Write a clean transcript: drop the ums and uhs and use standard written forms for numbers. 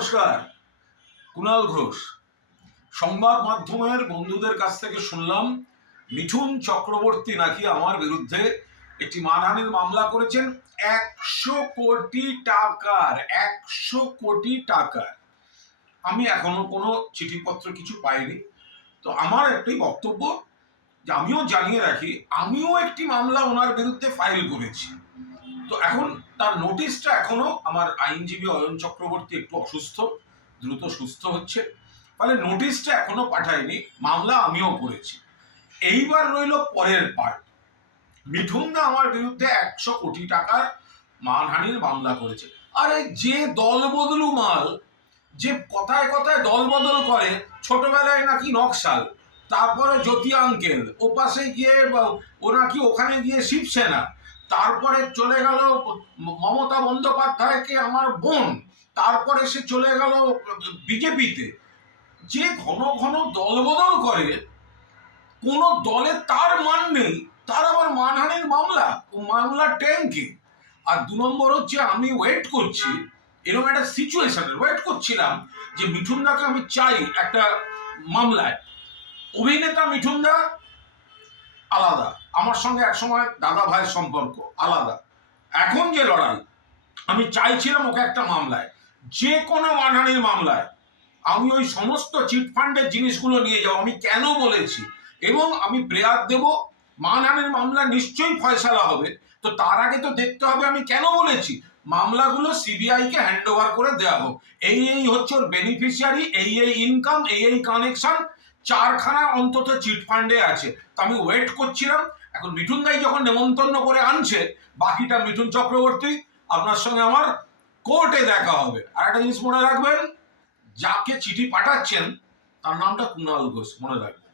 নমস্কার, কুণাল ঘোষ। সংবাদ মাধ্যমের বন্ধুদের কাছ থেকে শুনলাম মিঠুন চক্রবর্তী নাকি আমার বিরুদ্ধে একটি মানহানির মামলা করেছেন 100 কোটি টাকার। 100 কোটি টাকার। আমি এখনো কোনো চিঠিপত্র কিছু পাইনি। তো আমার একটি বক্তব্য, যে আমিও জানিয়ে রাখি, আমিও একটি মামলা ওনার বিরুদ্ধে ফাইল করেছি। তো এখন তার নোটিশটা এখনো আমার আইনজীবী অয়ন চক্রবর্তী একটু অসুস্থ, দ্রুত সুস্থ হচ্ছে, ফলে নোটিশটা এখনো পাঠায়নি। মামলা আমিও করেছি। এইবার রইল পরের পার্ট। মিঠুনদা আমার বিরুদ্ধে 100 কোটি টাকার মানহানির মামলা করেছে। আরে যে দল বদলু মাল, যে কথায় কথায় দল বদল করে, ছোটবেলায় নাকি নকশাল, তারপরে জ্যোতি আঙ্কেল, ওপাশে গিয়ে ও নাকি ওখানে গিয়ে শিবসেনা, তারপরে চলে গেল মমতা বন্দ্যোপাধ্যায়কে আমার বোন, তারপরে সে চলে গেল বিজেপিতে। যে ঘন ঘন দল বদল করে, কোন দলে তার মান নেই, তার আবার মানহানির মামলা, ও মামলার ট্যাঙ্কে। আর 2 নম্বর হচ্ছে, আমি ওয়েট করছি, এরকম একটা সিচুয়েশনের ওয়েট করছিলাম যে মিঠুনদাকে আমি চাই একটা মামলায়। অভিনেতা মিঠুনদা আলাদা, আমার সঙ্গে একসময় দাদা ভাইয়ের সম্পর্ক আলাদা। এখন যে লড়াই, আমি চাইছিলাম ওকে একটা মামলায়, যে কোনো মানহানির মামলায়। আমি ওই সমস্ত চিটফান্ডের জিনিসগুলো নিয়ে যাবো, আমি কেন বলেছি, এবং আমি প্রেয়ার দেব, মানহানির মামলা নিশ্চয়ই ফয়সালা হবে। তো তার আগে তো দেখতে হবে আমি কেন বলেছি। মামলাগুলো সিবিআই কে হ্যান্ড ওভার করে দেওয়া হোক। এই হচ্ছে ওর বেনিফিশিয়ারি, এই ইনকাম, এই কানেকশন, 4খানা অন্তত চিটফান্ডে আছে। তো আমি ওয়েট করছিলাম। এখন মিঠুন দাই যখন নেমন্তন্ন করে আনছে, বাকিটা মিঠুন চক্রবর্তী, আপনার সঙ্গে আমার কোর্টে দেখা হবে। আর একটা জিনিস মনে রাখবেন, যাকে চিঠি পাঠাচ্ছেন তার নামটা কুণাল ঘোষ, মনে রাখবেন।